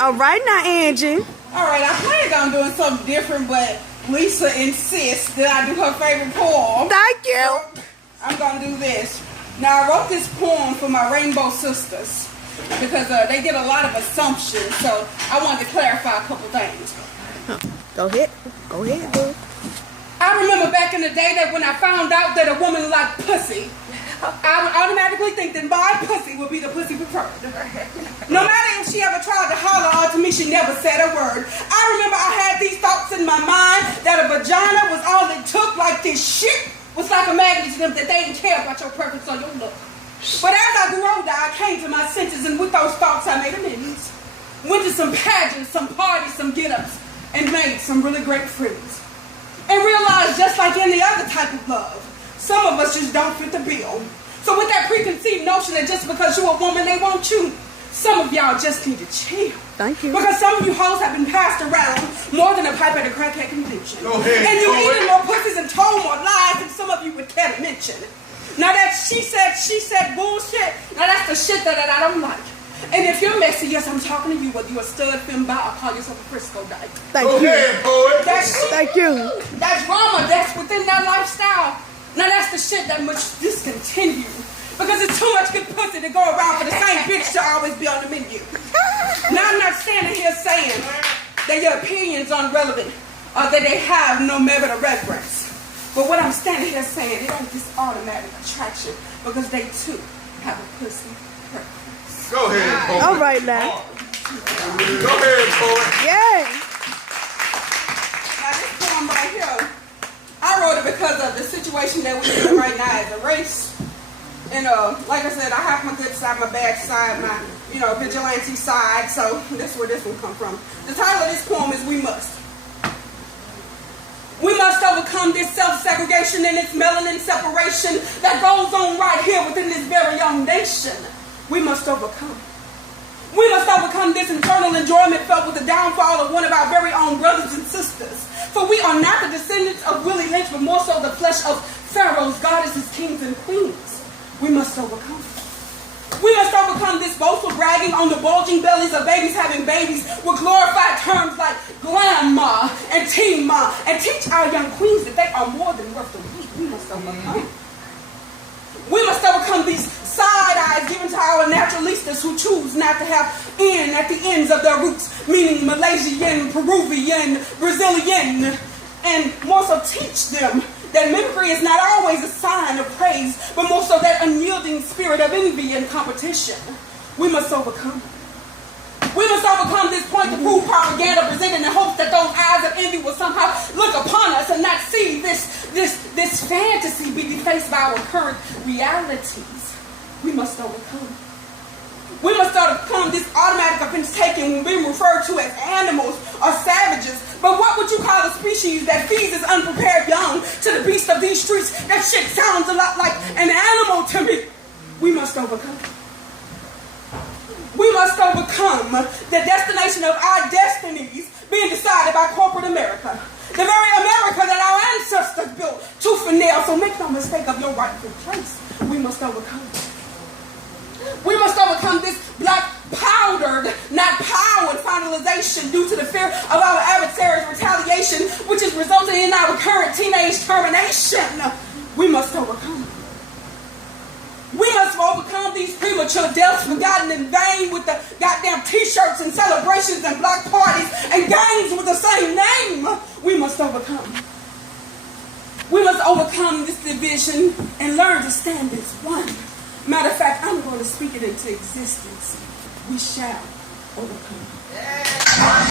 All right now, Angie. All right, I planned on doing something different, but Lisa insists that I do her favorite poem. Thank you. So I'm going to do this. Now, I wrote this poem for my Rainbow Sisters because they get a lot of assumptions, so I wanted to clarify a couple things. Go ahead. Go ahead, boo. I remember back in the day that when I found out that a woman liked pussy, I would automatically think that my pussy would be the pussy preferred. No matter if she ever tried to holler onto me, she never said a word. I remember I had these thoughts in my mind that a vagina was all it took, like this shit was like a magnet to them, that they didn't care about your preference or your look. But as I grew older, I came to my senses, and with those thoughts, I made amends. Went to some pageants, some parties, some get-ups, and made some really great friends. And realized, just like any other type of love, some of us just don't fit the bill. So with that preconceived notion that just because you're a woman, they want you, some of y'all just need to chill. Thank you. Because some of you hoes have been passed around more than a pipe at a crackhead convention. Go ahead, and you go eating more pussies and told more lies than some of you would care to mention. Now that she said bullshit, now that's the shit that I don't like. And if you're messy, yes, I'm talking to you, whether you're a stud, femme, bi, or call yourself a Frisco dyke. Thank Go you. ahead, poet. Thank you. That drama that's within that lifestyle. Now that's the shit that must discontinue. Because it's too much good pussy to go around for the same bitch to always be on the menu. Now I'm not standing here saying that your opinions are irrelevant or that they have no merit or reverence. But what I'm standing here saying, it ain't this automatic attraction because they too have a pussy preference. Go ahead, poet. All right now. Go ahead, poet. Yeah. Now this poem right here, I wrote it because of the situation that we're in right now as a race. And like I said, I have my good side, my bad side, my vigilante side. So that's where this one come from. The title of this poem is "We Must." We must overcome this self-segregation and its melanin separation that goes on right here within this very young nation. We must overcome. We must overcome this internal enjoyment felt with the downfall of one of our very own brothers and sisters. For we are not the descendants of Willie Lynch, but more so the flesh of pharaohs, goddesses, kings, and queens. We must overcome. We must overcome this boastful bragging on the bulging bellies of babies having babies with glorified terms like grandma and teen ma, and teach our young queens that they are more than worth the week. We must overcome. We must overcome these side eyes given to our naturalistas who choose not to have N at the ends of their roots, meaning Malaysian, Peruvian, Brazilian, and more so teach them that mimicry is not always a sign of praise, but more so that unyielding spirit of envy and competition. We must overcome. We must overcome this point to prove propaganda presented in hopes that those eyes of envy will somehow look upon us and not see this fantasy be defaced by our current realities. We must overcome. We must overcome this automatic offense taken when being referred to as animals or savages. But what would you call a species that feeds its unprepared young to the beast of these streets? That shit sounds a lot like an animal to me. We must overcome. We must overcome the destination of our destinies being decided by corporate America. The very America that our ancestors built tooth and nail. So make no mistake of your rightful place. We must overcome. We must overcome this black powdered, not powered finalization due to the fear of our adversaries' retaliation, which is resulting in our current teenage termination. We must overcome. We must overcome these premature deaths forgotten in vain with the goddamn t-shirts and celebrations and block parties and games with the same name. We must overcome. We must overcome this division and learn to stand as one. Matter of fact, I'm going to speak it into existence. We shall overcome.